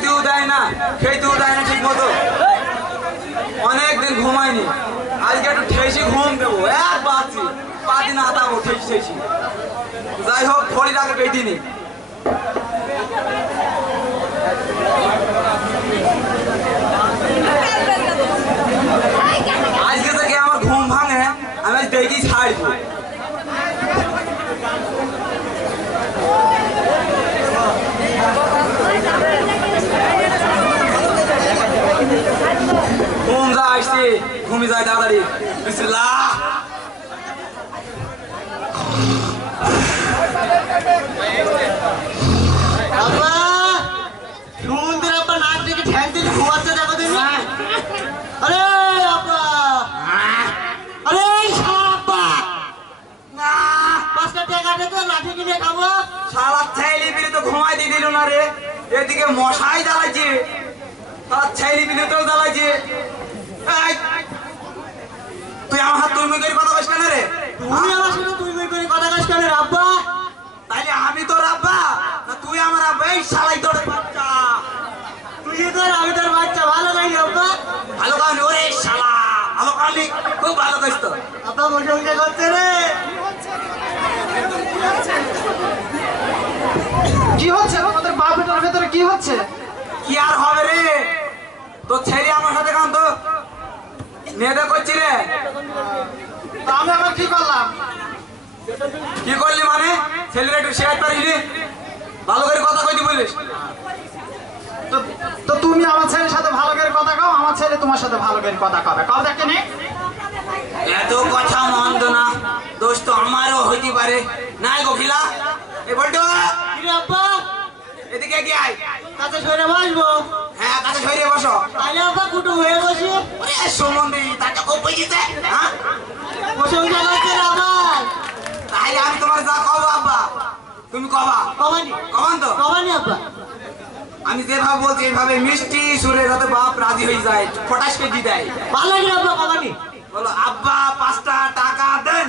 খাইতেও দেয় না, খেতেও দেয় না ঠিক মতো। অনেকদিন ঘুমাইনি, আজকে একটু ঠেসি ঘুম দেবো। এক বাচ্চি পাতি না দাবো ঠেসি ঠেসি। যাই হোক খড়ির আগে পেটিনি। আজকে থেকে আমার ঘুম ভাঙে, আমি আজ দেখি ছাড়বো। ঘুম যা আসছে, ঘুমি যায় তাড়াতাড়ি। বিসমিল্লাহ। সমুদ্রের আব্বা নাক থেকে ঠ্যাং থেকে ঘুমাচ্ছে দেখো দিন। আরে আব্বা, আরে আব্বা, পাঁচটা টাকা দে তো লাঠি কিনে খাবো। শালা ছেলে পিলে তো ঘুমাই দিয়ে দিল না রে, এদিকে মশাই জ্বালাইছে, আর ছেলে পিলে তো জ্বালাইছে। তুই আমার হাত তুই মুই করে কথা বলিস কেন রে? তুমি আমার সাথে তুই তুই করে কথা কাজ কেন আব্বা? তাইলে আমি তোর আব্বা না তুই আমার আব্বা? এই শালাই তোর বাচ্চা, তুই তোর আমি তোর বাচ্চা। ভালো গাই আব্বা, ভালো কাহিনী। ওরে শালা ভালো কাহিনী, খুব ভালো কাজ তো। আব্বা প্রশংসা করছে রে। কি হচ্ছে আমাদের বাপেটার ভেতরে? কি হচ্ছে? কি আর হবে রে, তোর ছেলে আমার সাথে কান তো মেয়েদের করছি রে। তা আমি আবার কি করলাম? কি করলি মানে? ছেলেরা একটু শেয়ার পারিনি, ভালো করে কথা কইতে বলিস। তো তুমি আমার ছেলের সাথে ভালো করে কথা কও, আমার ছেলে তোমার সাথে ভালো করে কথা কবে। কও দেখে নে। এত কথা মন্দ না, দোষ তো আমারও হইতে পারে। নাই গখিলা এ বলতো কি রে আব্বা? এদিকে কি আয়। কাছে সরে বসবো। হ্যাঁ কাছে সরিয়ে বসো। তাইলে আব্বা কুটুম হয়ে বসি। ওরে সুমন্দি তাকে খুব বুঝিতে। হ্যাঁ প্রশংসা করছে রে আবার। তাইলে আমি তোমার যা কব আব্বা তুমি কবা। কবানি কমান তো? কবানি আব্বা। আমি যেভাবে বলছি এইভাবে মিষ্টি সুরে যাতে বাপ রাজি হয়ে যায়, ফটাস কেজি দেয়। ভালো লাগে আব্বা কবানি। বলো আব্বা 5টা টাকা দেন।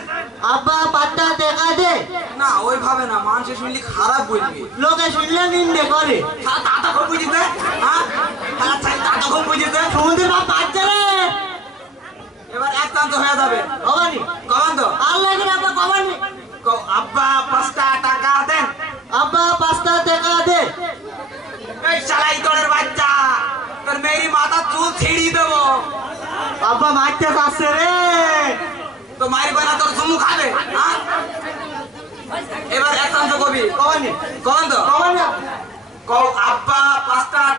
আব্বা 5টা টাকা দে। না ওইভাবে না, মানুষে শুনলে খারাপ বলবে। লোকে শুনলে নিন্দে করে। দাদা খুব বুঝিতে। হ্যাঁ দাদা খুব বুঝিতে। সমুদ্রের বাপ বাচ্চা রে। এবার এক চান্স হয়ে যাবে। কবানি কমান তো? ভালো লাগে আব্বা কবানি। আব্বা 5টা টাকা দেন। আব্বা 5টা টাকা দে। এই শালাই তোর বাচ্চা, তোর মেরি মাথা চুল ছিঁড়ি দেবো। আব্বা মারতে পারছে রে। তো মারিবে না, তোর চুমু খাবে। হ্যাঁ এবার এক চান্স কবি। কবানি কমান তো? কবানি কও আব্বা 5টা